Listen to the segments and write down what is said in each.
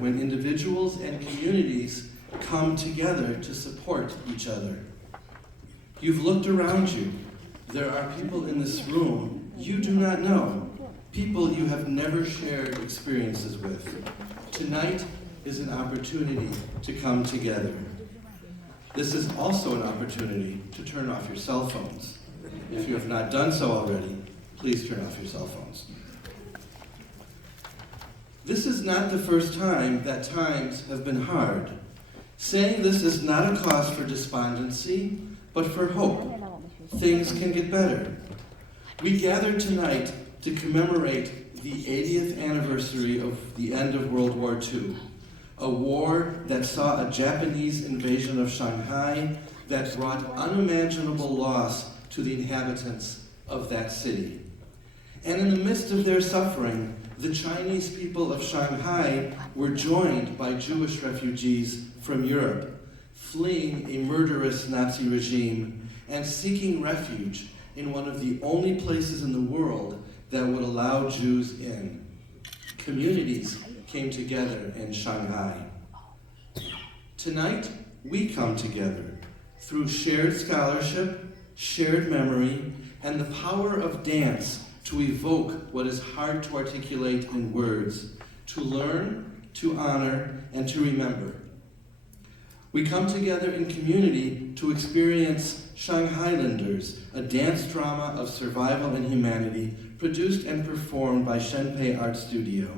when individuals and communities come together to support each other. You've looked around you. There are people in this room you do not know, people you have never shared experiences with. Tonight is an opportunity to come together. This is also an opportunity to turn off your cell phones. If you have not done so already, please turn off your cell phones. This is not the first time that times have been hard. Saying this is not a cause for despondency, but for hope. Things can get better. We gather tonight to commemorate the 80th anniversary of the end of World War II, a war that saw a Japanese invasion of Shanghai that brought unimaginable loss to the inhabitants of that city. And in the midst of their suffering, the Chinese people of Shanghai were joined by Jewish refugees from Europe, fleeing a murderous Nazi regime and seeking refuge in one of the only places in the world that would allow Jews in. Communities came together in Shanghai. Tonight, we come together through shared scholarship, shared memory, and the power of dance to evoke what is hard to articulate in words, to learn, to honor, and to remember. We come together in community to experience Shanghailanders, a dance drama of survival and humanity produced and performed by Shenpei Art Studio.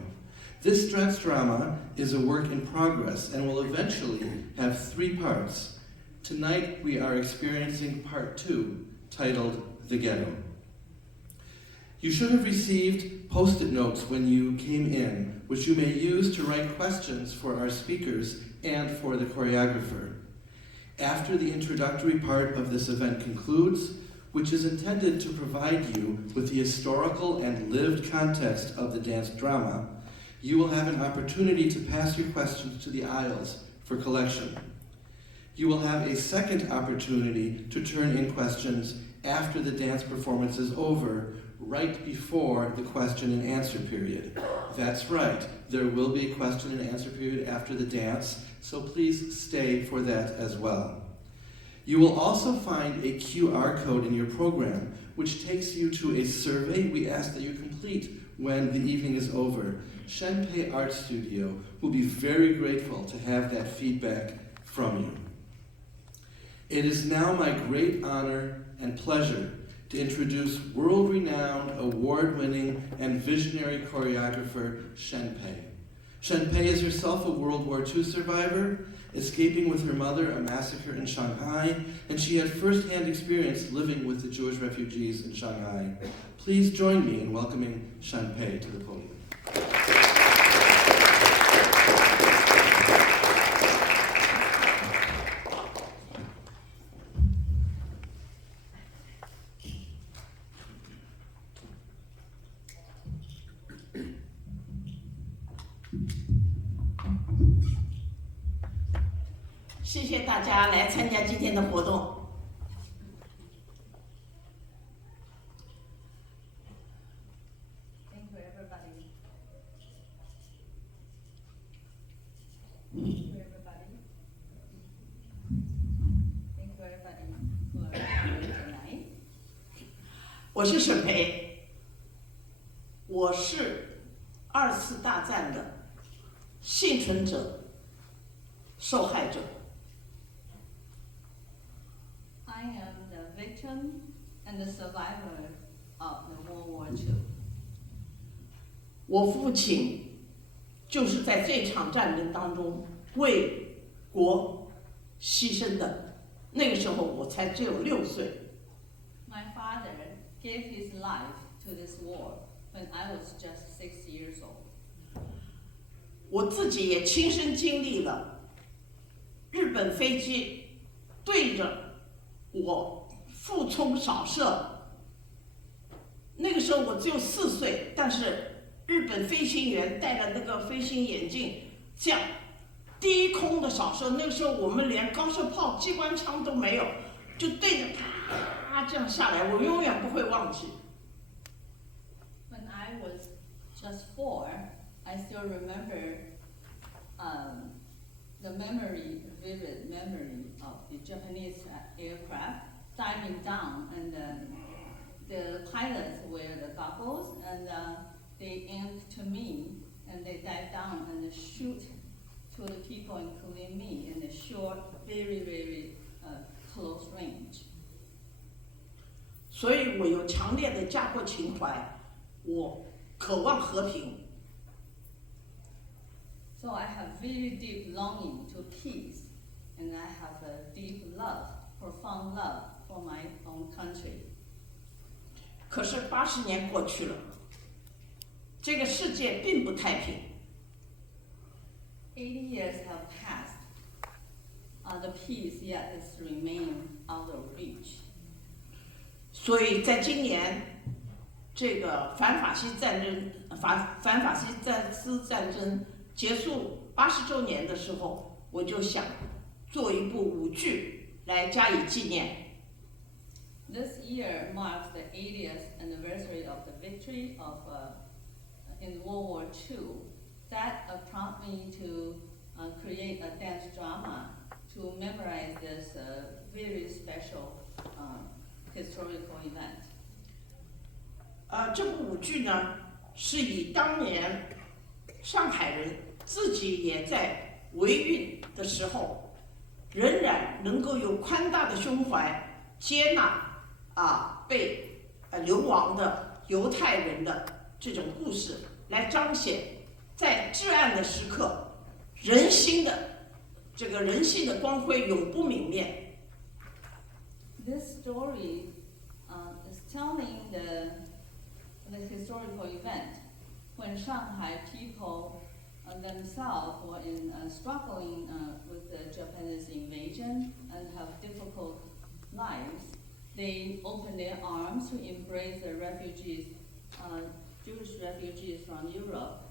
This dance drama is a work in progress and will eventually have 3 parts. Tonight we are experiencing part 2, titled The Ghetto. You should have received Post-it notes when you came in, which you may use to write questions for our speakers and for the choreographer. After the introductory part of this event concludes, which is intended to provide you with the historical and lived context of the dance drama, you will have an opportunity to pass your questions to the aisles for collection. You will have a second opportunity to turn in questions after the dance performance is over, right before the question and answer period. That's right, there will be a question and answer period after the dance, so please stay for that as well. You will also find a QR code in your program, which takes you to a survey we ask that you complete when the evening is over. Shenpei Art Studio will be very grateful to have that feedback from you. It is now my great honor and pleasure to introduce world-renowned, award-winning, and visionary choreographer Shenpei. Shenpei is herself a World War II survivor, escaping with her mother a massacre in Shanghai, and she had first-hand experience living with the Jewish refugees in Shanghai. Please join me in welcoming Shenpei to the podium. 谢谢大家来参加今天的活动。Thank you, everybody. Thank you, everybody. Thank you, everybody, for coming tonight. 我是沈培，我是2次大战的幸存者、受害者。 I am the victim and the survivor of the World War II. 我父亲就是在这场战争当中为国牺牲的。那个时候我才只有6岁。My father gave his life to this war when I was just 6 years old. 我自己也亲身经历了日本飞机对着 我父冲扫射，那个时候我只有4岁，但是日本飞行员戴了那个飞行眼镜，这样低空的扫射。那个时候我们连高射炮、机关枪都没有，就对着啪这样下来，我永远不会忘记。When I was just 4, I still remember vivid memory of the Japanese aircraft diving down, and the pilots wear the goggles, and they aimed to me, and they dive down and shoot to the people, including me, in a short, very close range. 所以我有强烈的家国情怀，我渴望和平。So I have very deep longing to peace, and I have a deep love, profound love for my own country. 可是80年过去了，这个世界并不太平。 80 years have passed. The peace yet is remain out of reach. 所以在今年这个反法西斯战争结束80周年的时候，我就想做一部舞剧来加以纪念。 This year marks the 80th anniversary of the victory of in World War II. That prompted me to create a dance drama to memorize this very special historical event. 这部舞剧呢，是以当年上海人自己也在维运的时候，仍然能够有宽大的胸怀接纳被流亡的犹太人的这种故事，来彰显在至暗的时刻，人性的光辉永不泯灭。 This story is telling the historical event when Shanghai people themselves were struggling with the Japanese invasion and have difficult lives. They opened their arms to embrace the refugees, Jewish refugees from Europe,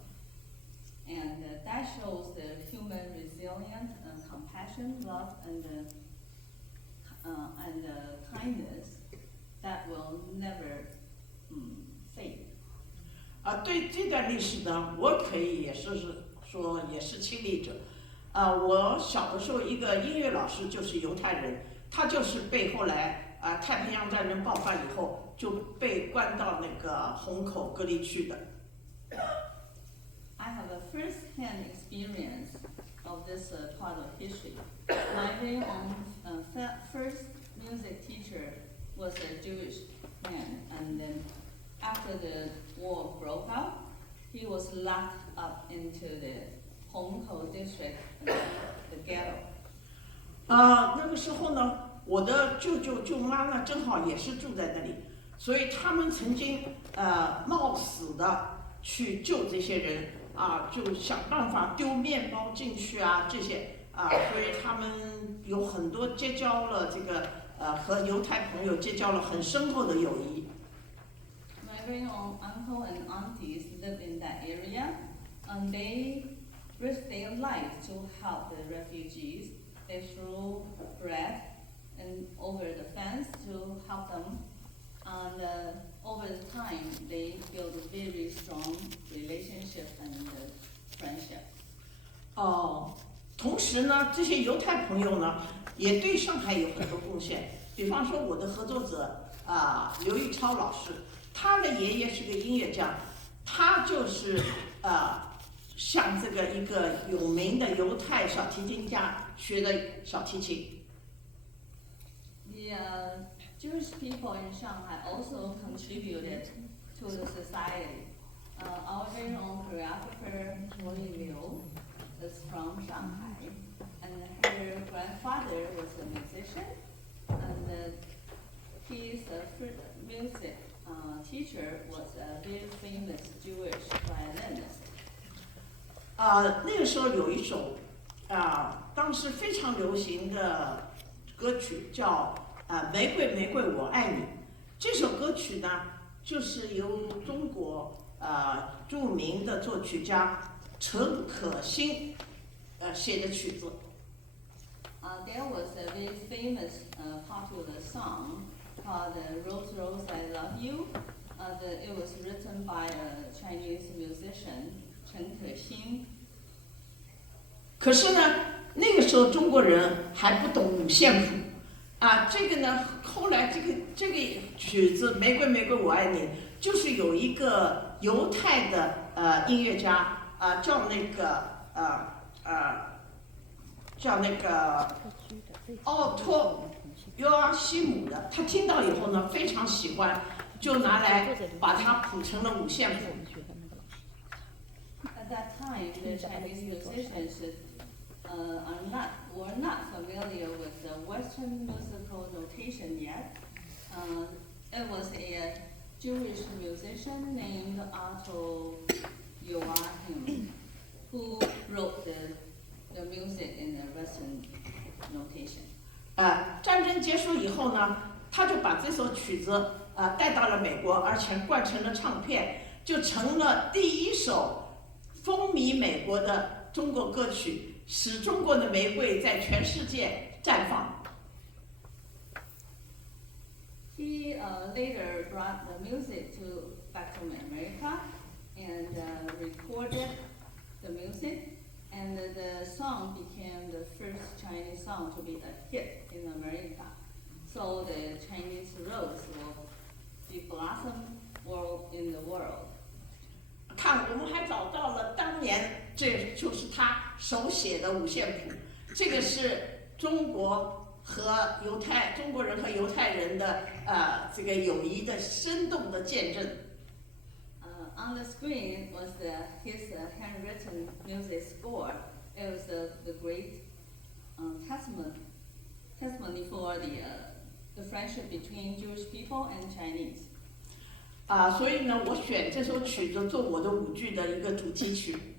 and that shows the human resilience, compassion, love, and kindness that will never fade. 对这段历史呢，我可以也是说也是亲历者。我小的时候，一个音乐老师就是犹太人，他就是被后来太平洋战争爆发以后就被关到那个虹口隔离区的。 I have a first-hand experience of this part of history. My very own first music teacher was a Jewish man, and then after the war broke out, he was locked up into the Hongkou district, the ghetto. 那个时候呢，我的舅舅舅妈呢，正好也是住在那里，所以他们曾经冒死的去救这些人就想办法丢面包进去这些所以他们有很多结交了这个和犹太朋友结交了很深厚的友谊。 My very own uncle and aunties lived in that area, and they risked their lives to help the refugees. They threw bread and over the fence to help them, and over the time they built a very strong relationship and friendship. 同时呢，这些犹太朋友呢，也对上海有很多贡献。比方说，我的合作者刘玉超老师，他的爷爷是个音乐家，他就是向这个一个有名的犹太小提琴家学的小提琴。 The Jewish people in Shanghai also contributed to the society. Our very own choreographer, Wei Liu, is from Shanghai, and her grandfather was a musician, and his music teacher was a very famous Jewish violinist. 那个时候有一首当时非常流行的歌曲叫玫瑰玫瑰我爱你。这首歌曲呢，就是由中国著名的作曲家陈可辛写的曲子。 There was a very famous popular song called Rose Rose I Love You. It was written by a Chinese musician, Chen Kexin. 可是呢，那个时候中国人还不懂五线谱，这个呢，后来这个曲子《玫瑰玫瑰我爱你》，就是有一个犹太的音乐家叫那个奥托约阿希姆的，他听到以后呢非常喜欢，就拿来把它谱成了五线谱。At that time, the Chinese musicians were not familiar with the Western musical notation yet. It was a Jewish musician named Otto Joachim who wrote the music in the Western notation. 战争结束以后呢，他就把这首曲子带到了美国，而且灌成了唱片，就成了第一首风靡美国的中国歌曲，使中国的玫瑰在全世界绽放。He later brought the music back to America and recorded the music, and the song became the first Chinese song to be a hit in America. So the Chinese rose will be blossom in the world. 看，我们还找到了当年，这就是他手写的五线谱，这个是中国人和犹太人的这个友谊的生动的见证。On the screen was his handwritten music score. It was the great testimony for the friendship between Jewish people and Chinese. 所以呢，我选这首曲子做我的舞剧的一个主题曲，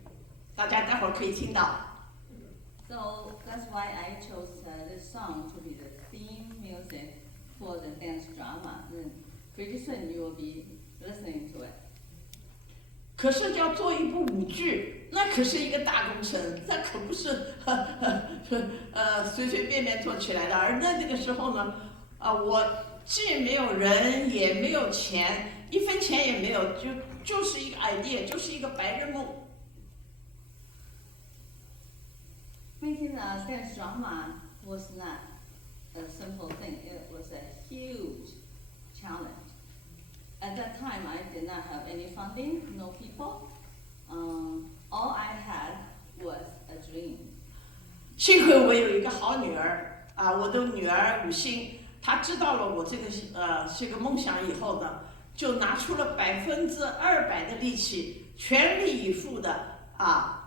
大家待会儿可以听到。So that's why I chose this song to be the theme music for the dance drama. And pretty soon you will be listening to it. 可是要做一部舞剧，那可是一个大工程，那可不是随随便便做起来的。而那个时候呢，我既没有人，也没有钱，一分钱也没有，就是一个 idea， 就是一个白日梦。Making a dance drama was not a simple thing. It was a huge challenge. At that time, I did not have any funding, no people. All I had was a dream. 幸亏我有一个好女儿我的女儿武星，她知道了我这个梦想以后呢，就拿出了200%的力气，全力以赴的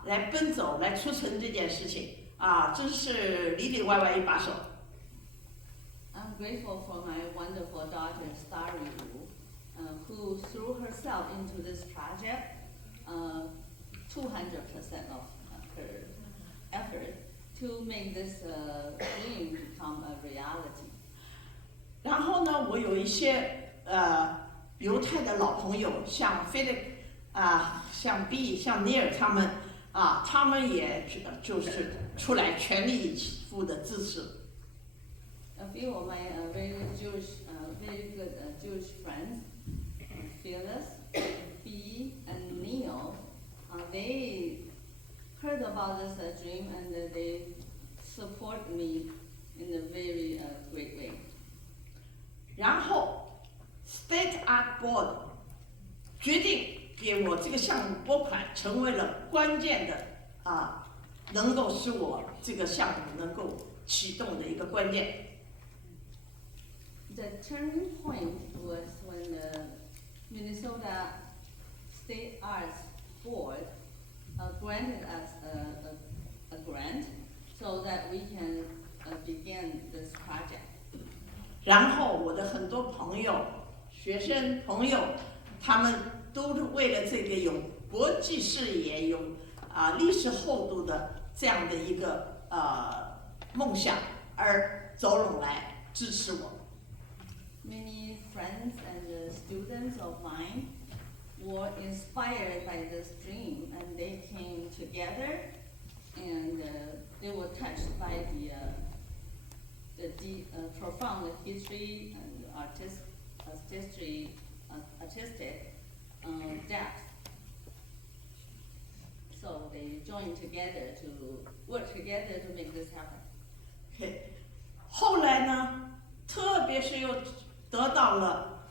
来奔走，来促成这件事情真是里里外外一把手。I'm grateful for my wonderful daughter, Starry Wu, who threw herself into this project, 200% of her effort to make this dream become a reality. 然后呢，我有一些犹太的老朋友，像菲利像 B 像尼尔他们他们也就是出来全力以赴的支持。A few of my very good Jewish friends, Phyllis, B, and Neil, they heard about this dream and they support me in a very great way. 然后 State Art Board 决定给我这个项目拨款，成为了关键的能够使我这个项目能够启动的一个关键。The turning point was when the Minnesota State Arts Board granted us a grant so that we can begin this project. 然后我的很多朋友、学生朋友，他们都是为了这个有国际视野、有历史厚度的这样的一个梦想而走拢来支持我。Many friends and students of mine were inspired by this dream, and they came together, and they were touched by the profound history and artistic depth. So they joined together to work together to make this happen. OK， 后来呢，特别是又得到了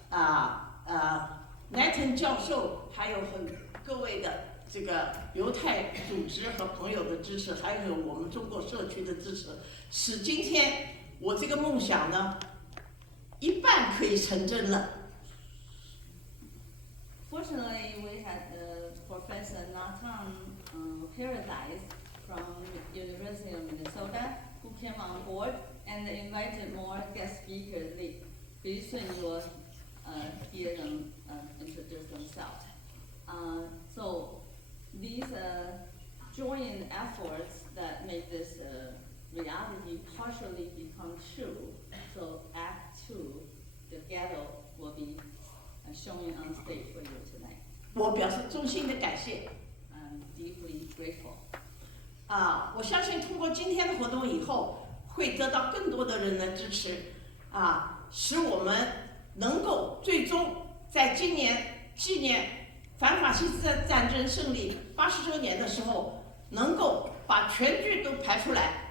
Nathan 教授还有各位的这个犹太组织和朋友的支持，还有我们中国社区的支持，使今天我这个梦想呢，一半可以成真了。Fortunately, we had Professor Nathan Paradise from University of Minnesota who came on board and invited more guest speakers. Pretty soon you will hear them introduce themselves. So these joint efforts that make this reality partially become true. So Act 2, the ghetto, will be showing on stage for you tonight. 我表示衷心的感谢。I'm deeply grateful. 我相信通过今天的活动以后，会得到更多的人的支持，使我们能够最终在今年纪念反法西斯战争胜利80周年的时候，能够把全剧都排出来。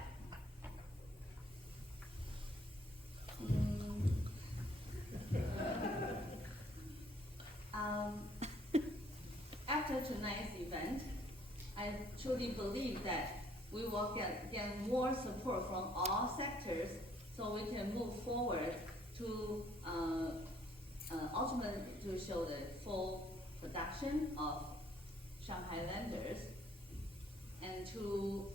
After tonight's event, I truly believe that we will get more support from all sectors so we can move forward to ultimately to show the full production of Shanghai Landers and to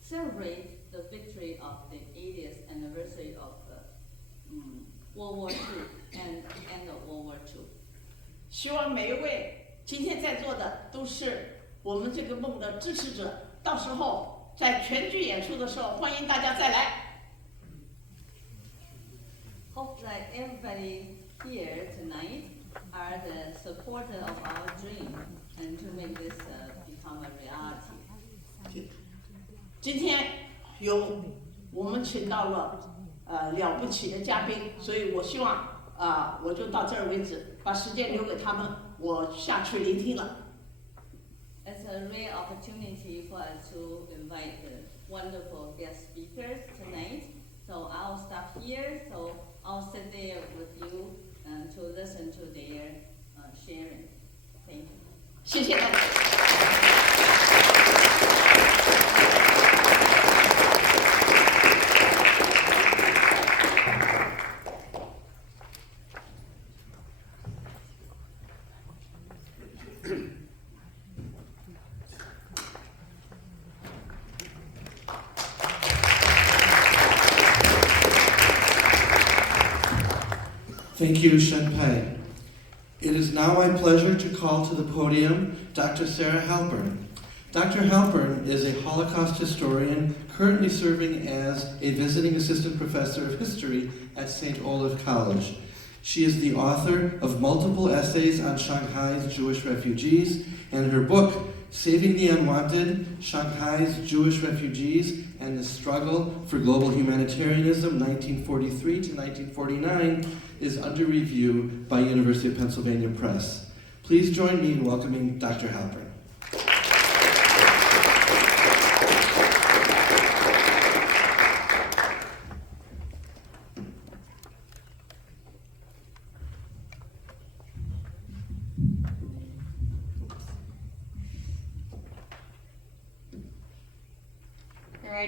celebrate the victory of the 80th anniversary of World War II and end of World War II. 希望每一位今天在座的都是我们这个梦的支持者，到时候在全剧演出的时候，欢迎大家再来。Hope that everybody here tonight are the supporter of our dream and to make this become a reality. 今天我们请到了了不起的嘉宾，所以我希望我就到这儿为止，把时间留给他们，我下去聆听了。It's a rare opportunity for us to invite the wonderful guest speakers tonight. So I'll stop here. So I'll sit there with you to listen to their sharing. Thank you. 谢谢大家。Thank you, Shenpei. It is now my pleasure to call to the podium Dr. Sarah Halpern. Dr. Halpern is a Holocaust historian currently serving as a visiting assistant professor of history at St. Olaf College. She is the author of multiple essays on Shanghai's Jewish refugees, and her book, Saving the Unwanted, Shanghai's Jewish Refugees and the Struggle for Global Humanitarianism, 1943 to 1949, is under review by University of Pennsylvania Press. Please join me in welcoming Dr. Halpern.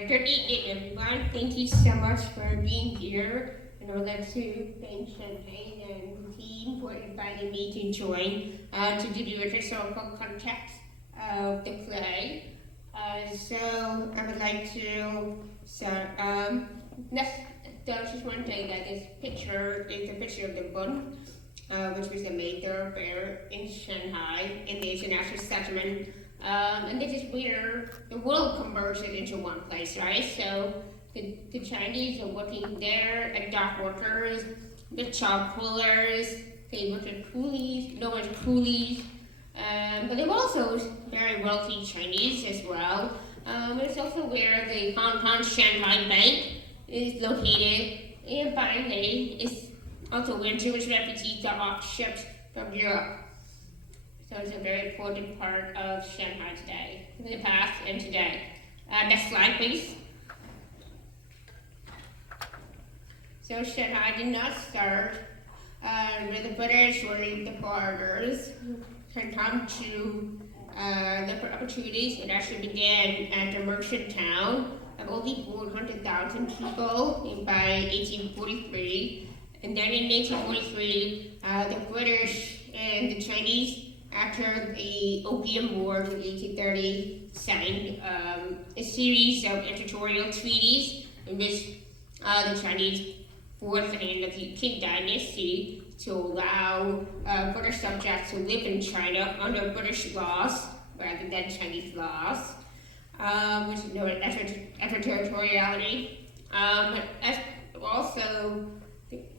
Good evening, everyone. Thank you so much for being here. And I would like to thank Shenpei and the team for inviting me to join to give you a historical context of the play. So I would like to start. There's just one thing that this picture is a picture of the Bund, which was a main thoroughfare in Shanghai in the international settlement. And this is where the world converted into one place, right? So the Chinese are working there as dock workers, the chop pullers, they work as coolies, known as coolies. But they were also very wealthy Chinese as well. It's also where the Hong Kong Shanghai Bank is located. And finally, it's also where Jewish refugees are shipped from Europe. So it's a very important part of Shanghai today, in the past and today. Next slide, please. So Shanghai did not start with the British or the foreigners can come to look for opportunities. It actually began at a merchant town of only 400,000 people by 1843. And then in 1843, the British and the Chinese, after the Opium War in 1830, signed a series of territorial treaties in which the Chinese forced the hand of the Qing dynasty to allow British subjects to live in China under British laws rather than Chinese laws, which is known as extraterritoriality. As also,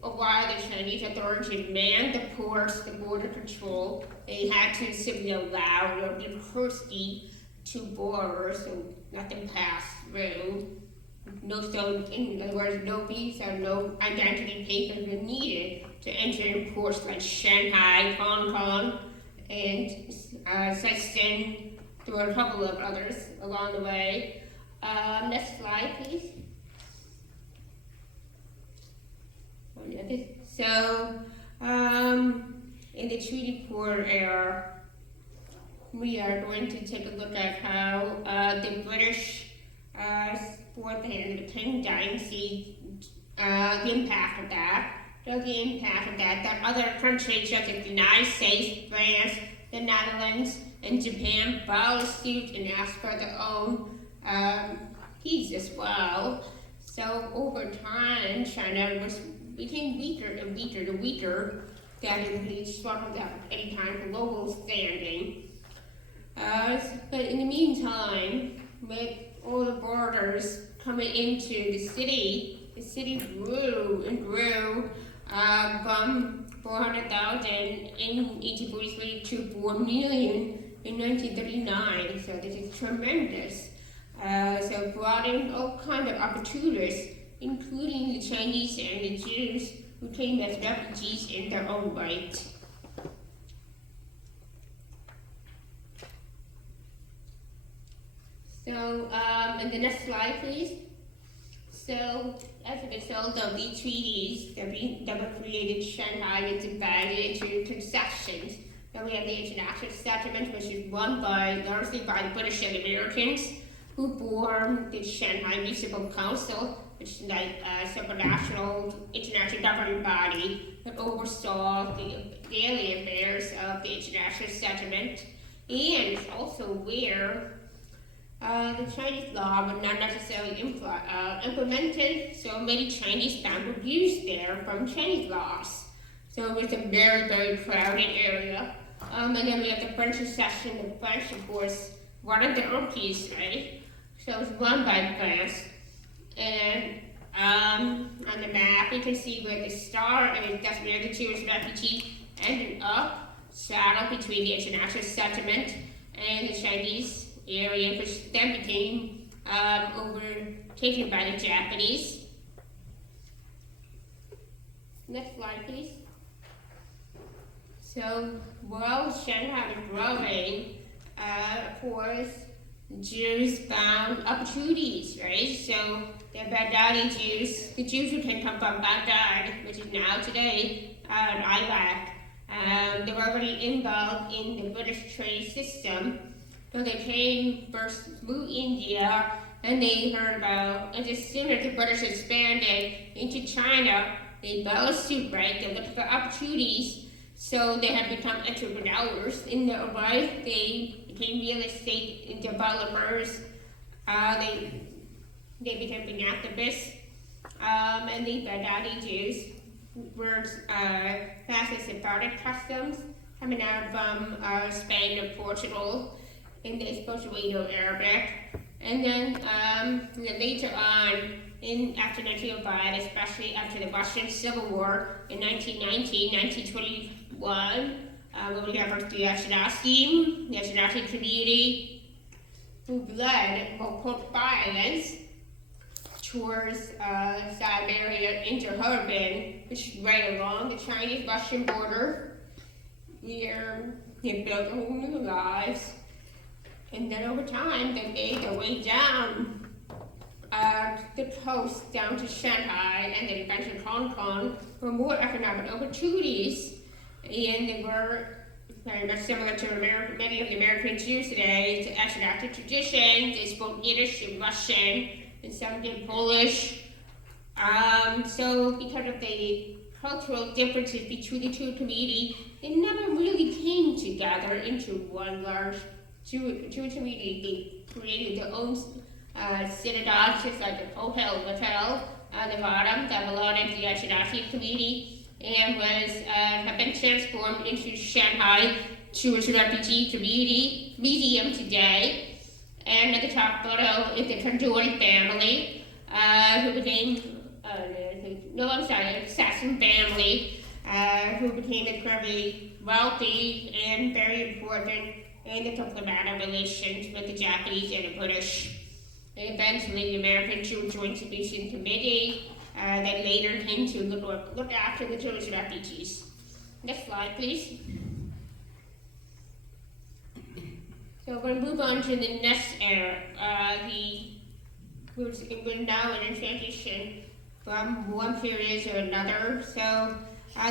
while the Chinese authorities manned the ports, the border control, they had to simply allow the courtesy to borders, so nothing passed through. No, so in other words, no visa, no identity papers were needed to enter in ports like Shanghai, Hong Kong, and Shenzhen. There were a couple of others along the way. Next slide, please. So, in the Treaty Port era, we are going to take a look at how the British forced the hand of the Qing dynasty, the impact of that. That other countries such as the United States, France, the Netherlands, and Japan followed suit and asked for their own peace as well. So over time, China became weaker and weaker, that it really struggled at any time for global standing. But in the meantime, with all the borders coming into the city grew and grew from 400,000 in 1843 to 4 million in 1939. So this is tremendous. So brought in all kinds of opportunities, including the Chinese and the Jews who came as refugees in their own right. So, and the next slide, please. So, as a result of these treaties that were created, Shanghai is divided into concessions. Then we have the International Settlement, which is run largely by the British and Americans, who formed the Shanghai Municipal Council, which is like a supranational international governing body that oversaw the daily affairs of the International Settlement, and also where the Chinese law was not necessarily implemented, so many Chinese found abuse there from Chinese laws. So it was a very, very crowded area. And then we have the French accession. The French, of course, wanted their own piece, right? So it was run by France. And on the map, you can see where the star is. That's where the Jewish refugees ended up, straddled between the International Settlement and the Chinese area, which then became overtaken by the Japanese. Next slide, please. So while Shanghai was growing, of course, Jews found opportunities, right? So the Baghdadi Jews, the Jews who came from Baghdad, which is now today Iraq, they were already involved in the British trade system. So they came first through India, and they heard about, and as soon as the British expanded into China, they followed suit, right? They looked for opportunities, so they had become entrepreneurs in their life. They became real estate developers. They became philanthropists, and the Baghdadi Jews were passed as Sephardic customs coming out from Spain or Portugal. And they spoke Arabic. And then later on, after 1905, especially after the Russian Civil War in 1919, 1921, when we have the Ashkenazi community, who led vocal violence towards Siberia into Harbin, which is right along the Chinese-Russian border, where they built a whole new lives. And then over time, they made their way down the coast down to Shanghai and then eventually Hong Kong for more economic opportunities. And they were very much similar to many of the American Jews today. It's actually after tradition. They spoke Yiddish and Russian, and some did Polish. So because of the cultural differences between the two communities, they never really came together into one large Jewish community. They created their own synagogues, just like the Hotel the bottom that belonged to the Ashkenazi community, and have been transformed into Shanghai Jewish Refugee Community Museum today. And at the top photo is the Tandoori family, who became Sassoon family, who became incredibly wealthy and very important in the diplomatic relations with the Japanese and the British. And eventually, the American Jewish Joint Solution Committee that later came to look after the Jewish refugees. Next slide, please. So we're going to move on to the next era. We're now in a transition from one period to another. So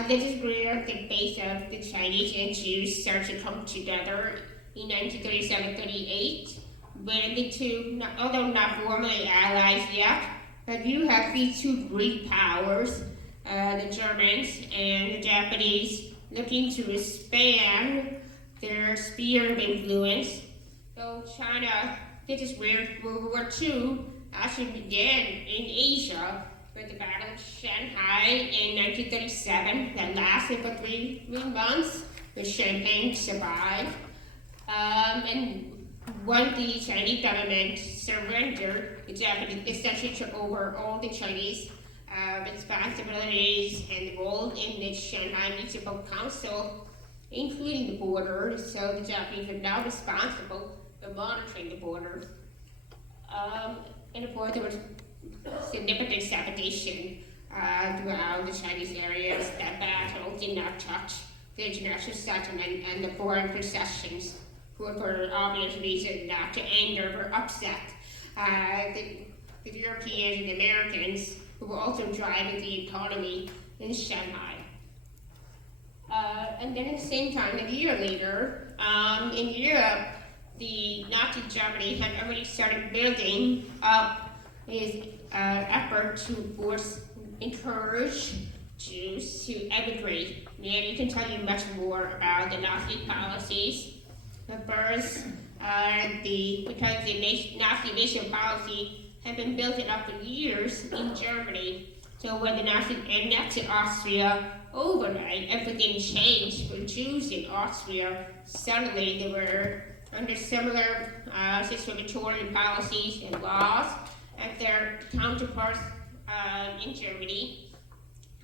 this is where the base of the Chinese and Jews start to come together in 1937-38. When the two, although not formally allies yet, but you have these two great powers, the Germans and the Japanese, looking to expand their sphere of influence. So China, this is where World War II actually began in Asia with the Battle of Shanghai in 1937 that lasted for three months, with Champagne survived. And once the Chinese government surrendered, the Japanese essentially took over all the Chinese responsibilities and role in the Shanghai Municipal Council, including the border. So the Japanese are now responsible for monitoring the border. And of course, there was significant sabotagation throughout the Chinese areas. That battle did not touch the international settlement and the foreign concessions, for obvious reasons, not to anger or upset the Europeans and Americans, who were also driving the economy in Shanghai. And then at the same time, a year later, in Europe, the Nazi Germany had already started building up its effort to encourage Jews to emigrate. And you can tell you much more about the Nazi policies. But first, because the Nazi nation policy had been built up for years in Germany, so when the Nazis annexed Austria overnight, everything changed for Jews in Austria. Suddenly, they were under similar discriminatory policies and laws as their counterparts in Germany.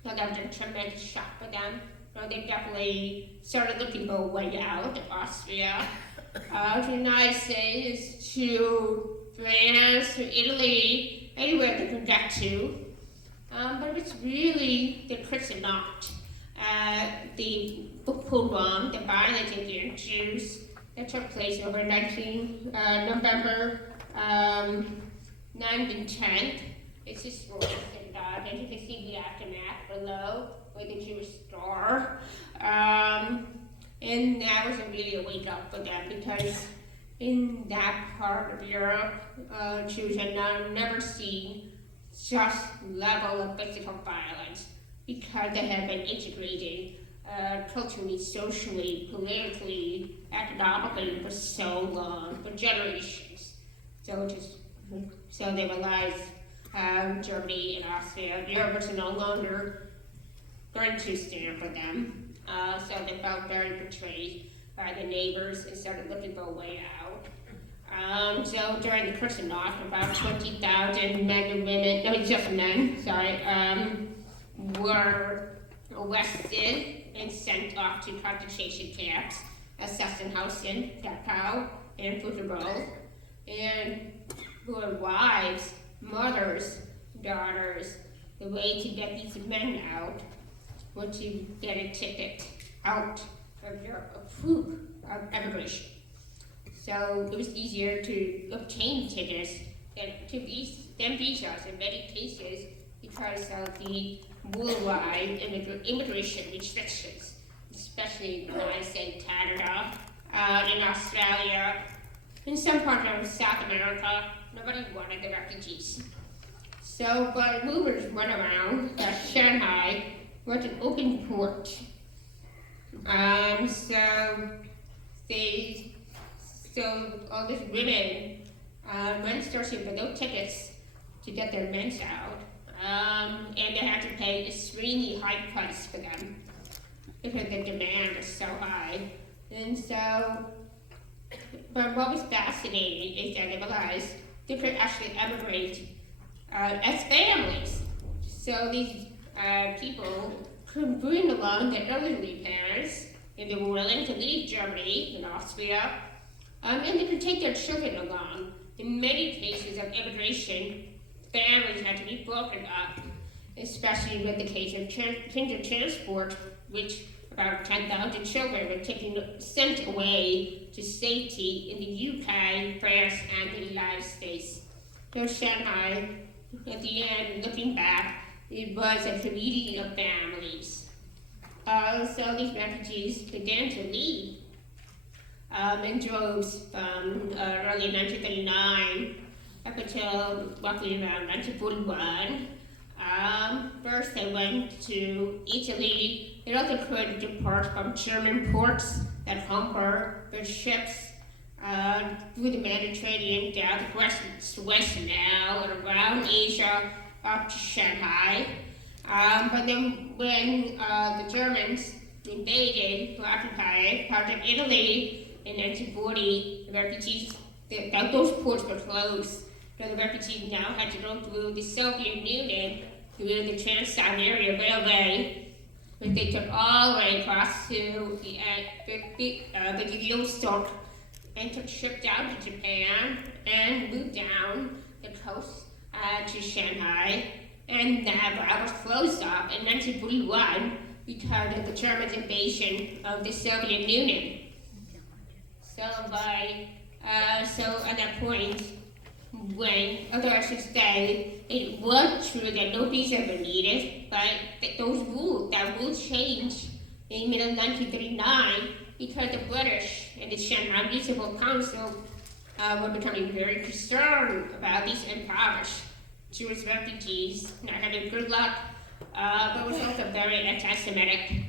So that was a tremendous shock for them. So they definitely started looking for a way out of Austria, to the United States, to France, to Italy, anywhere they could get to. But it's really the Kristallnacht, the pogrom, the violence against Jews that took place over November 9th and 10th. It's destroyed, and you can see the aftermath below with the Jewish star. And that was really a wake up for them, because in that part of Europe, Jews had never seen such level of physical violence, because they had been integrated culturally, socially, politically, economically for so long, for generations. So they realized Germany and Austria, Europe was no longer going to stand for them. So they felt very betrayed by the neighbors and started looking for a way out. So during the Kristallnacht, about 20,000 men and women, no, just men, were arrested and sent off to concentration camps at Sachsenhausen, Dachau, and Fürstenwalde, and who were wives, mothers, daughters. The way to get these men out was to get a ticket out of Europe, of emigration. So it was easier to obtain tickets than visas in many cases because of the worldwide immigration restrictions, especially when I say Canada, in Australia, in some parts of South America. Nobody wanted the refugees. So, but rumors went around that Shanghai was an open port. So all these women went searching for those tickets to get their men out, and they had to pay an extremely high price for them because the demand was so high. And so, but what was fascinating is that they realized they could actually emigrate as families. So these people could bring along their elderly parents, and they were willing to leave Germany and Austria, and they could take their children along. In many cases of immigration, families had to be broken up, especially with the case of kinder transport, which about 10,000 children were sent away to safety in the UK, France, and the United States. So Shanghai, at the end, looking back, it was a community of families. So these refugees began to leave in droves from early 1939 up until roughly around 1941. First they went to Italy. They also could depart from German ports at Hamburg with ships through the Mediterranean down to Suez Canal and around Asia up to Shanghai. But then when the Germans invaded to occupy part of Italy in 1940, the refugees, those ports were closed. So the refugees now had to go through the Soviet Union, through the Trans-Siberian Railway, which they took all the way across to the Vladivostok and took ship down to Japan and moved down the coast to Shanghai. And that was closed off in 1941 because of the German invasion of the Soviet Union. So at that point, although I should say, it was true that no visa were needed, but that rule changed in middle 1939 because the British and the Shanghai Municipal Council were becoming very concerned about these impoverished Jewish refugees not having good luck, but was also very anti-Semitic.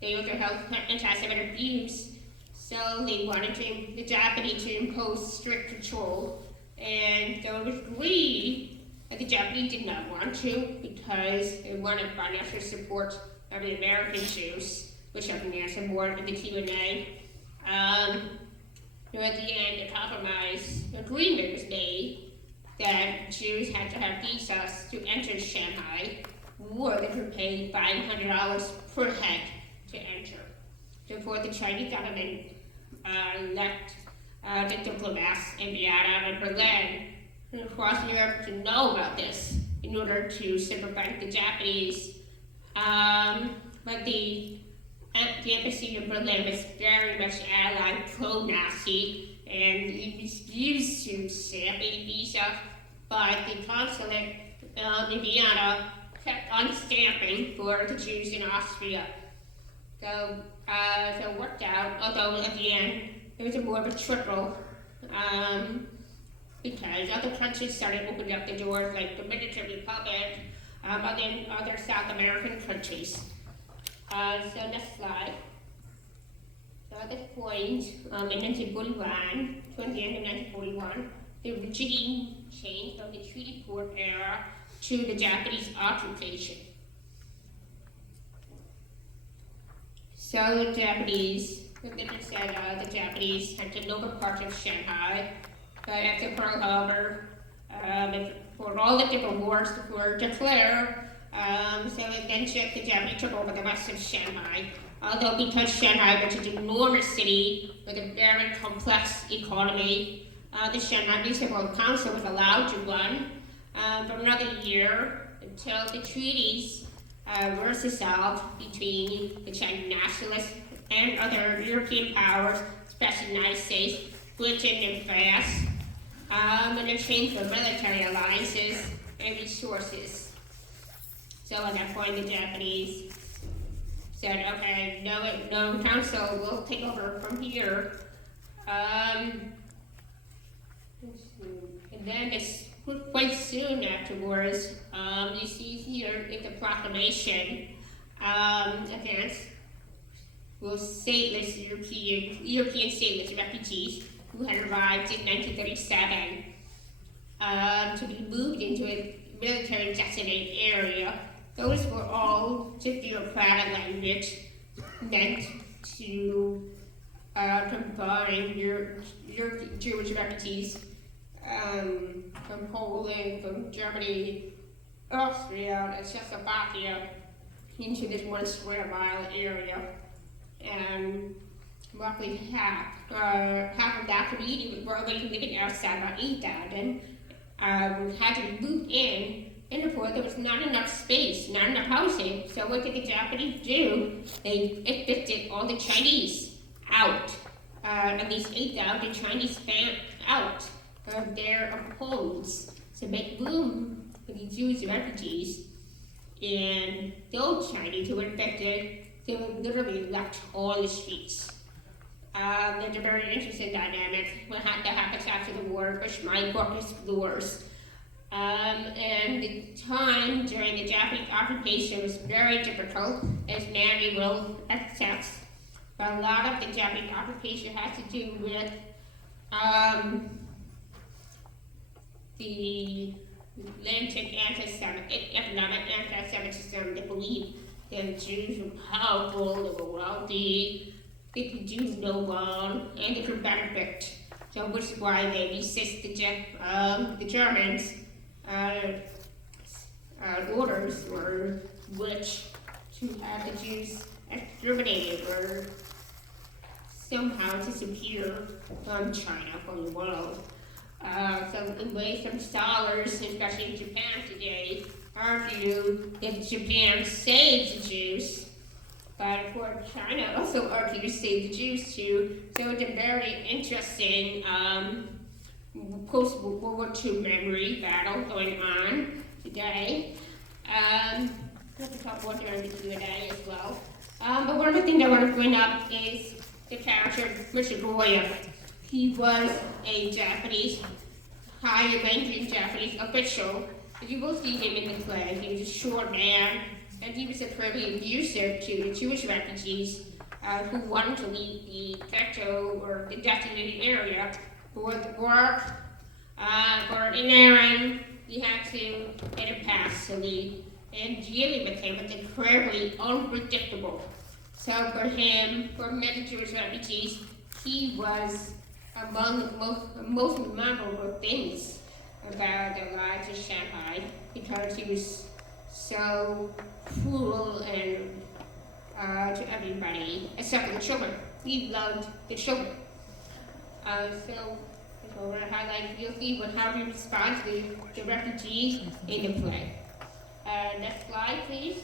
They also held anti-Semitic views. So they wanted the Japanese to impose strict control, and so it was agreed that the Japanese did not want to because they wanted financial support of the American Jews, which I can answer more in the Q&A. So at the end, a compromise agreement was made that Jews had to have visas to enter Shanghai, or they could pay $500 per head to enter. Therefore, the Chinese government left the diplomats in Vienna and Berlin across Europe to know about this in order to sympathize with the Japanese. But the embassy in Berlin was very much allied pro-Nazi and it refused to stamp any visa, but the consulate in Vienna kept on stamping for the Jews in Austria. So it worked out, although at the end it was more of a trickle because other countries started opening up the doors, like the Dominican Republic, and then other South American countries. So next slide. So at this point, in 1941, toward the end of 1941, the regime changed from the treaty port era to the Japanese occupation. So the Japanese had taken over parts of Shanghai, but after Pearl Harbor, for all the different wars were declared, so eventually the Japanese took over the rest of Shanghai. Although because Shanghai was an enormous city with a very complex economy, the Shanghai Municipal Council was allowed to run for another year until the treaties were resolved between the Chinese nationalists and other European powers, especially the United States, Britain, and France, in exchange for military alliances and resources. So at that point, the Japanese said, okay, no council will take over from here. And then it's quite soon afterwards, you see here in the proclamation against stateless European stateless refugees who had arrived in 1937 to be moved into a military designated area. Those were all just bureaucratic language meant to combine your Jewish refugees from Poland, from Germany, Austria, and Czechoslovakia into this 1 square mile area. And roughly half of that community were already living outside about 8,000, had to be moved in, and therefore there was not enough space, not enough housing. So what did the Japanese do? They evicted all the Chinese out. At least 8,000 Chinese fans out of their homes to make room for the Jewish refugees. And those Chinese who were infected, they were literally left on the streets. There's a very interesting dynamic that happens after the war, which my book explores. And the time during the Japanese occupation was very difficult, as Mary will attest. But a lot of the Japanese occupation has to do with the latent economic anti-Semitism. They believed that Jews were powerful, they were wealthy, they could do no wrong, and they could benefit. So which is why they resist the Germans' orders were which to have the Jews exterminated or somehow disappear from China, from the world. So in ways some scholars, especially in Japan today, argue that Japan saved the Jews, but of course China also argues to save the Jews too. So it's a very interesting post-World War II memory battle going on today. We'll talk more during the Q&A as well. But one of the things I want to bring up is the character Richard Goya. He was a Japanese, high-ranking Japanese official. You will see him in the play. He was a short man, and he was fairly abusive to the Jewish refugees who wanted to leave the ghetto or the designated area for the work, for an errand. You had to get a pass to leave. And dealing with him was incredibly unpredictable. So for him, for many Jewish refugees, he was among the most memorable things about their lives in Shanghai, because he was so cruel and to everybody except for the children. He loved the children. So I want to highlight, you'll see how he responds to the refugees in the play. Next slide, please.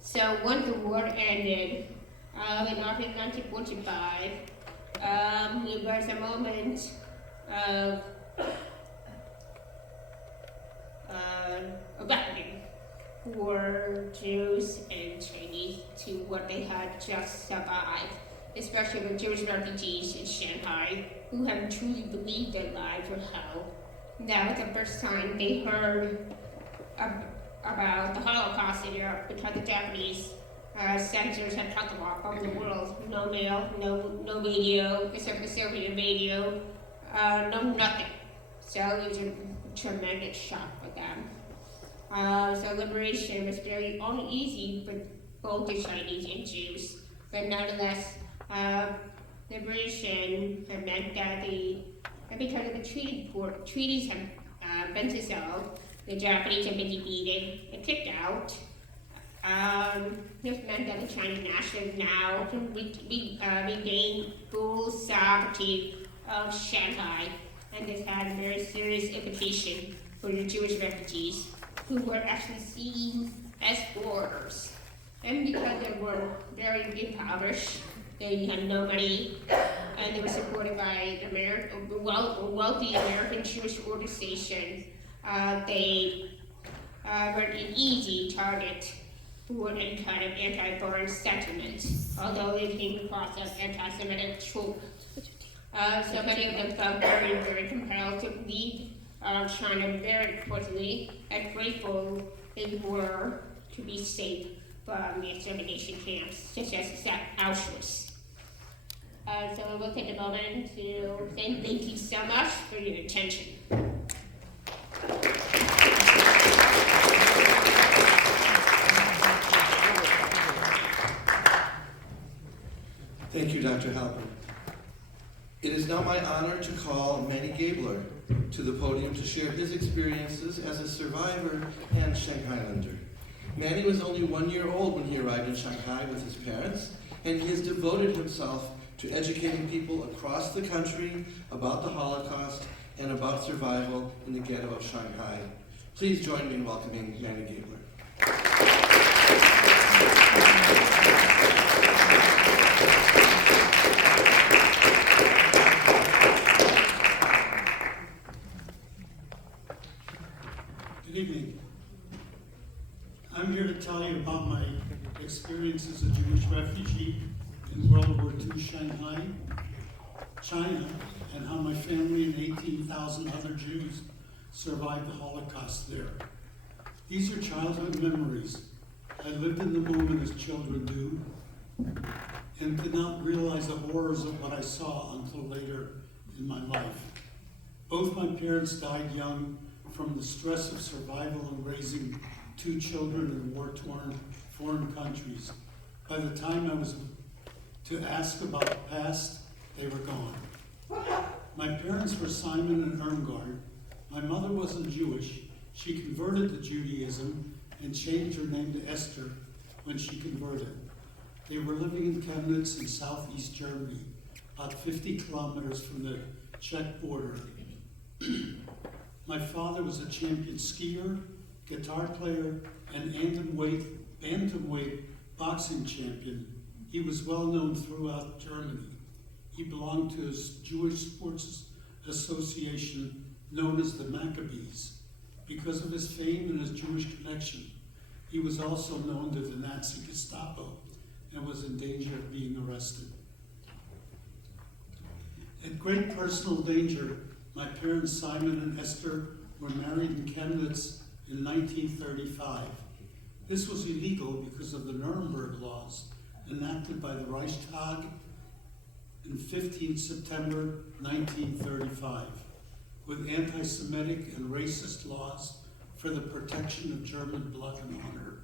So once the war ended in August 1945, it was a moment of reckoning for Jews and Chinese to what they had just survived, especially the Jewish refugees in Shanghai who have truly believed their lives were hell. That was the first time they heard about the Holocaust in Europe, because the Japanese censors had cut them off from the world. No mail, no radio, except the Soviet radio, no nothing. So it was a tremendous shock for them. So liberation was very uneasy for both the Chinese and Jews, but nonetheless, liberation had meant that because of the treaties had been dissolved, the Japanese had been defeated and kicked out. This meant that the Chinese nationalists now can regain full sovereignty of Shanghai, and this had a very serious implication for the Jewish refugees who were actually seen as foreigners. And because they were very impoverished, They had no money, and they were supported by the wealthy American Jewish organization. They were an easy target for any kind of anti-foreign settlement, although they came across as anti-Semitic troops. So many of them felt very, very compelled to leave China very quickly, and grateful they were to be safe from the extermination camps, such as Auschwitz. So we'll take a moment to say thank you so much for your attention. Thank you, Dr. Halper. It is now my honor to call Manny Gabler to the podium to share his experiences as a survivor and Shanghailander. Manny was only 1 year old when he arrived in Shanghai with his parents, and he has devoted himself to educating people across the country about the Holocaust and about survival in the ghetto of Shanghai. Please join me in welcoming Manny Gabler. Good evening. I'm here to tell you about my experience as a Jewish refugee in World War II Shanghai, China, and how my family and 18,000 other Jews survived the Holocaust there. These are childhood memories. I lived in the moment as children do, and did not realize the horrors of what I saw until later in my life. Both my parents died young from the stress of survival and raising 2 children in war-torn foreign countries. By the time I was to ask about the past, they were gone. My parents were Simon and Irmgard. My mother wasn't Jewish. She converted to Judaism and changed her name to Esther when she converted. They were living in Chemnitz in southeast Germany, about 50 kilometers from the Czech border. My father was a champion skier, guitar player, and bantamweight boxing champion. He was well known throughout Germany. He belonged to a Jewish sports association known as the Maccabees. Because of his fame and his Jewish connection, he was also known to the Nazi Gestapo and was in danger of being arrested. At great personal danger, my parents Simon and Esther were married in Chemnitz in 1935. This was illegal because of the Nuremberg laws enacted by the Reichstag in 15 September 1935, with anti-Semitic and racist laws for the protection of German blood and honor.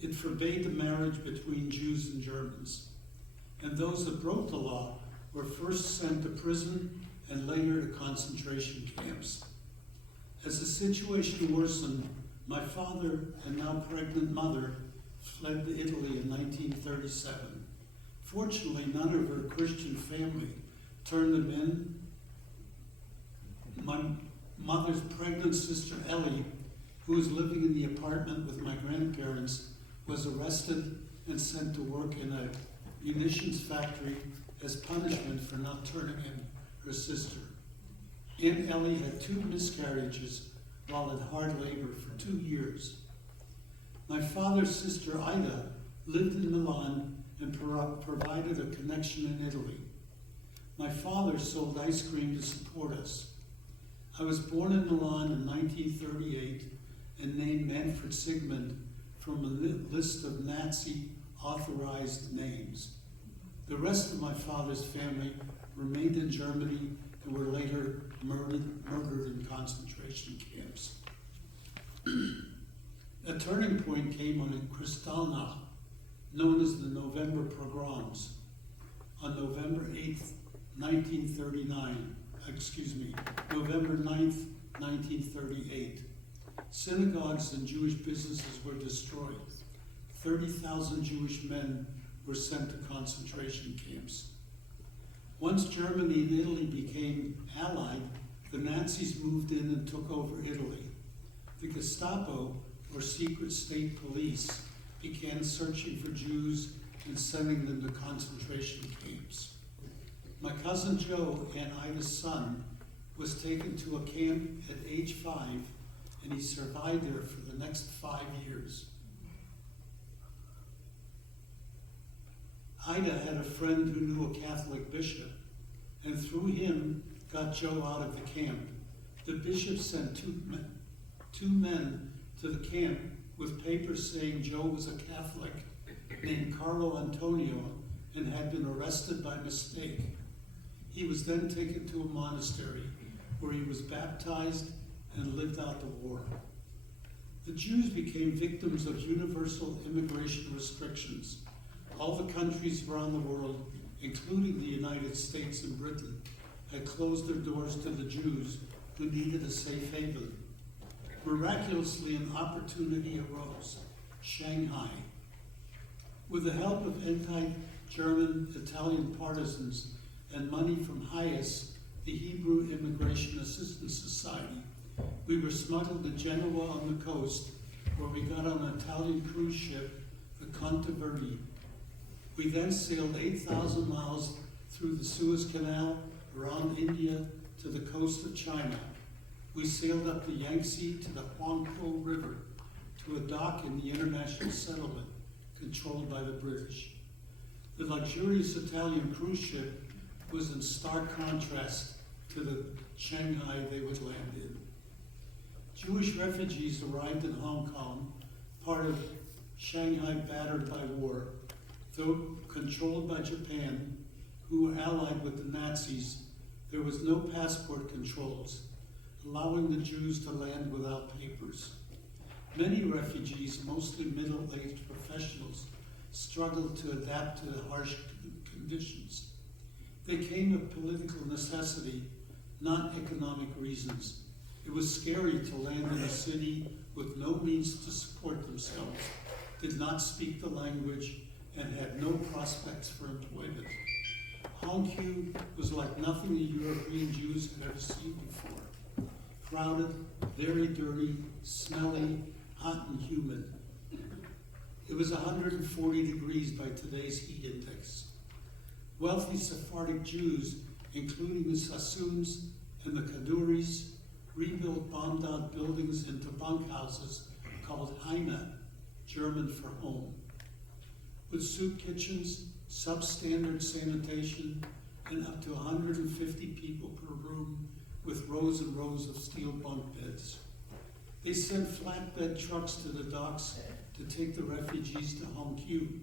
It forbade the marriage between Jews and Germans, and those that broke the law were first sent to prison and later to concentration camps. As the situation worsened, my father and now pregnant mother fled to Italy in 1937. Fortunately, none of her Christian family turned them in. My mother's pregnant sister Ellie, who was living in the apartment with my grandparents, was arrested and sent to work in a munitions factory as punishment for not turning in her sister. Aunt Ellie had 2 miscarriages while at hard labor for 2 years. My father's sister Ida lived in Milan and provided a connection in Italy. My father sold ice cream to support us. I was born in Milan in 1938 and named Manfred Sigmund from a list of Nazi authorized names. The rest of my father's family remained in Germany and were later murdered in concentration camps. A turning point came on Kristallnacht, known as the November pogroms. On November 9th, 1938, synagogues and Jewish businesses were destroyed. 30,000 Jewish men were sent to concentration camps. Once Germany and Italy became allied, the Nazis moved in and took over Italy. The Gestapo, or secret state police, began searching for Jews and sending them to concentration camps. My cousin Joe, Aunt Ida's son, was taken to a camp at age 5, and he survived there for the next 5 years. Ida had a friend who knew a Catholic bishop, and through him got Joe out of the camp. The bishop sent two men to the camp with papers saying Joe was a Catholic named Carlo Antonio and had been arrested by mistake. He was then taken to a monastery where he was baptized and lived out the war. The Jews became victims of universal immigration restrictions. All the countries around the world, including the United States and Britain, had closed their doors to the Jews who needed a safe haven. Miraculously, an opportunity arose: Shanghai. With the help of anti-German Italian partisans and money from HIAS, the Hebrew Immigration Assistance Society, we were smuggled to Genoa on the coast, where we got on an Italian cruise ship, the Conte Verdi. We then sailed 8,000 miles through the Suez Canal, around India, to the coast of China. We sailed up the Yangtze to the Huangpu River, to a dock in the international settlement controlled by the British. The luxurious Italian cruise ship was in stark contrast to the Shanghai they would land in. Jewish refugees arrived in Hong Kong, part of Shanghai battered by war, though controlled by Japan, who were allied with the Nazis. There was no passport controls, allowing the Jews to land without papers. Many refugees, mostly middle-aged professionals, struggled to adapt to the harsh conditions. They came of political necessity, not economic reasons. It was scary to land in a city with no means to support themselves, did not speak the language, and had no prospects for employment. Hongqiu was like nothing the European Jews had ever seen before. Crowded, very dirty, smelly, hot and humid. It was 140 degrees by today's heat index. Wealthy Sephardic Jews, including the Sassoons and the Kaduris, rebuilt bombed-out buildings into bunkhouses called Heime, German for home, with soup kitchens, substandard sanitation, and up to 150 people per room with rows and rows of steel bunk beds. They sent flatbed trucks to the docks to take the refugees to Hongqiu.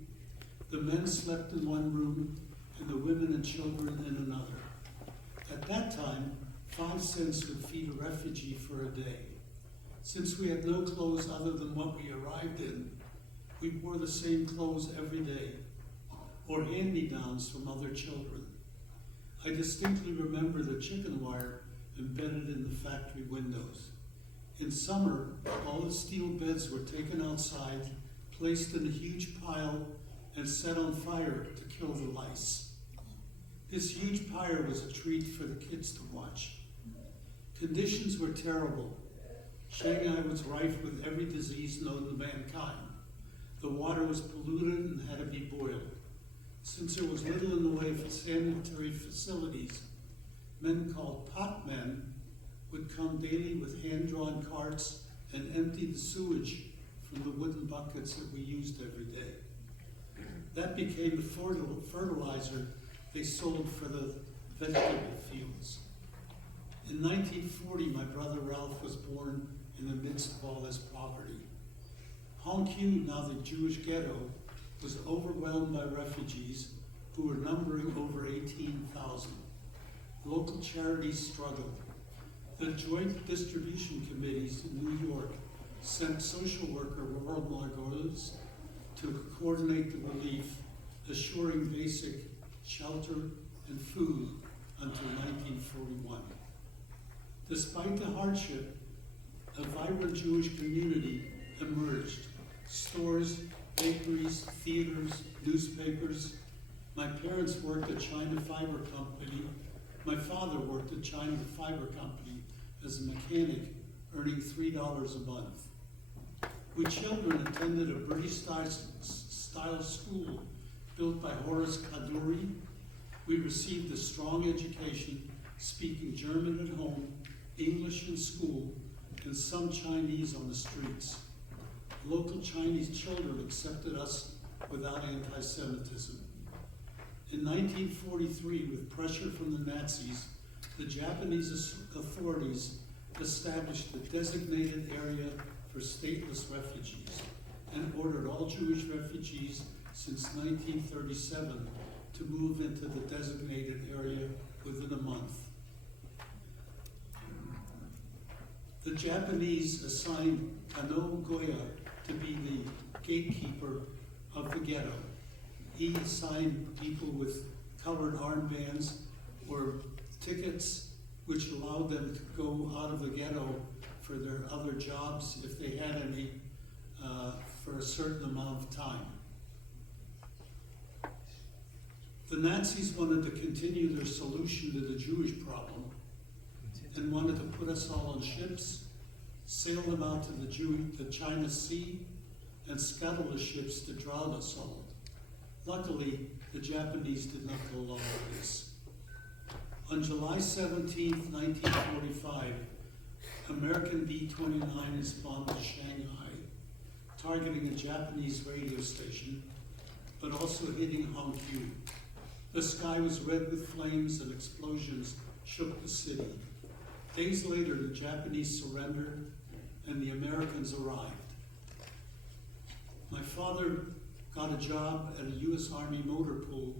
The men slept in one room and the women and children in another. At that time, 5 cents would feed a refugee for a day. Since we had no clothes other than what we arrived in, we wore the same clothes every day, or hand-me-downs from other children. I distinctly remember the chicken wire embedded in the factory windows. In summer, all the steel beds were taken outside, placed in a huge pile, and set on fire to kill the lice. This huge fire was a treat for the kids to watch. Conditions were terrible. Shanghai was rife with every disease known to mankind. The water was polluted and had to be boiled. Since there was little in the way of sanitary facilities, men called pot men would come daily with hand-drawn carts and empty the sewage from the wooden buckets that we used every day. That became the fertilizer they sold for the vegetable fields. In 1940, my brother Ralph was born in the midst of all this poverty. Hongqiu, now the Jewish ghetto, was overwhelmed by refugees who were numbering over 18,000. Local charities struggled. The Joint Distribution Committees in New York sent social worker Laurel Margolis to coordinate the relief, assuring basic shelter and food until 1941. Despite the hardship, a vibrant Jewish community emerged. Stores, bakeries, theaters, newspapers. My parents worked at China Fiber Company. My father worked at China Fiber Company as a mechanic, earning $3 a month. We children attended a British-style school built by Horace Kaduri. We received a strong education, speaking German at home, English in school, and some Chinese on the streets. Local Chinese children accepted us without anti-Semitism. In 1943, with pressure from the Nazis, the Japanese authorities established a designated area for stateless refugees and ordered all Jewish refugees since 1937 to move into the designated area within a month. The Japanese assigned Tano Goya to be the gatekeeper of the ghetto. He assigned people with colored armbands or tickets which allowed them to go out of the ghetto for their other jobs, if they had any, for a certain amount of time. The Nazis wanted to continue their solution to the Jewish problem and wanted to put us all on ships, sail them out to the China Sea, and scuttle the ships to drown us all. Luckily, the Japanese did not go along with this. On July 17, 1945, American B-29s bombed Shanghai, targeting a Japanese radio station, but also hitting Hongqiu. The sky was red with flames and explosions shook the city. Days later, the Japanese surrendered and the Americans arrived. My father got a job at a U.S. Army motor pool,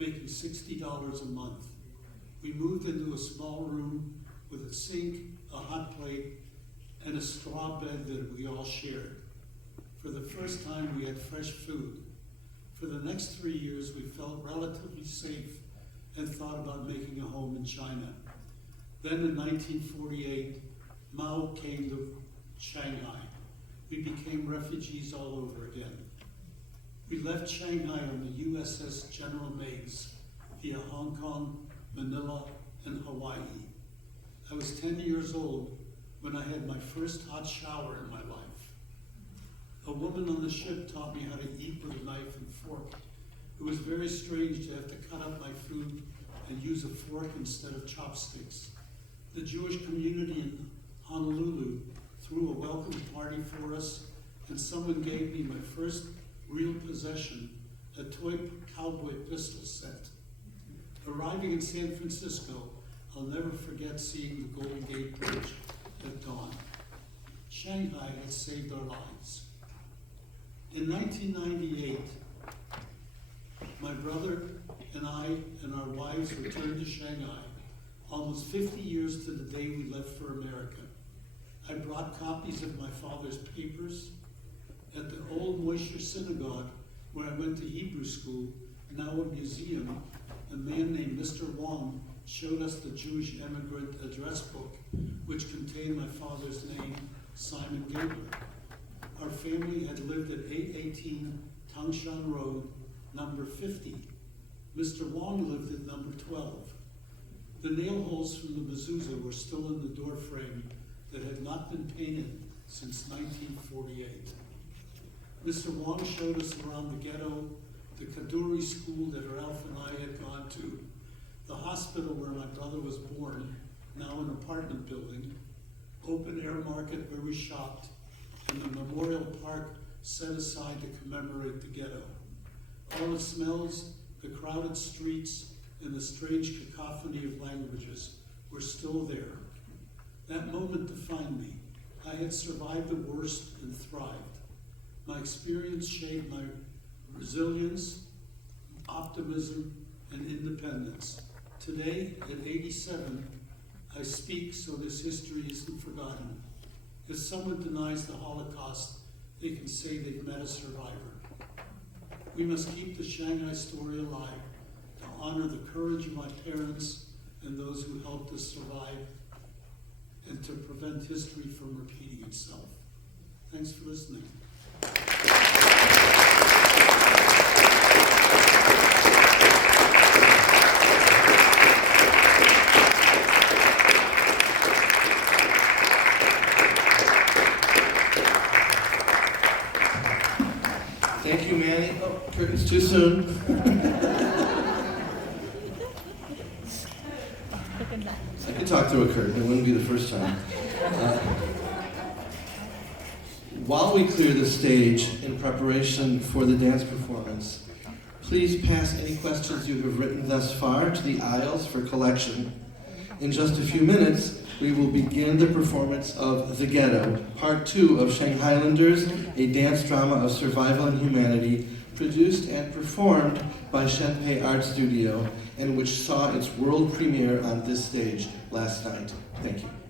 making $60 a month. We moved into a small room with a sink, a hot plate, and a straw bed that we all shared. For the first time, we had fresh food. For the next 3 years, we felt relatively safe and thought about making a home in China. Then in 1948, Mao came to Shanghai. We became refugees all over again. We left Shanghai on the USS General Meigs via Hong Kong, Manila, and Hawaii. I was 10 years old when I had my first hot shower in my life. A woman on the ship taught me how to eat with a knife and fork. It was very strange to have to cut up my food and use a fork instead of chopsticks. The Jewish community in Honolulu threw a welcome party for us, and someone gave me my first real possession, a toy cowboy pistol set. Arriving in San Francisco, I'll never forget seeing the Golden Gate Bridge at dawn. Shanghai had saved our lives. In 1998, my brother and I and our wives returned to Shanghai, almost 50 years to the day we left for America. I brought copies of my father's papers. At the old Moisher Synagogue, where I went to Hebrew school, now a museum, a man named Mr. Wong showed us the Jewish Immigrant Address Book, which contained my father's name, Simon Gabler. Our family had lived at 818 Tangshan Road, number 50. Mr. Wong lived at number 12. The nail holes from the mezuzah were still in the door frame that had not been painted since 1948. Mr. Wong showed us around the ghetto, the Kaduri school that Ralph and I had gone to, the hospital where my brother was born, now an apartment building, open air market where we shopped, and the memorial park set aside to commemorate the ghetto. All the smells, the crowded streets, and the strange cacophony of languages were still there. That moment defined me. I had survived the worst and thrived. My experience shaped my resilience, optimism, and independence. Today, at 87, I speak so this history isn't forgotten. If someone denies the Holocaust, they can say they've met a survivor. We must keep the Shanghai story alive to honor the courage of my parents and those who helped us survive, and to prevent history from repeating itself. Thanks for listening. Thank you, man. Tiny, oh, curtains too soon. I could talk through a curtain, it wouldn't be the first time. While we clear the stage in preparation for the dance performance, please pass any questions you have written thus far to the aisles for collection. In just a few minutes, we will begin the performance of The Ghetto, Part 2 of Shanghailanders, a dance drama of survival and humanity, produced and performed by Shenpei Art Studio, and which saw its world premiere on this stage last night. Thank you.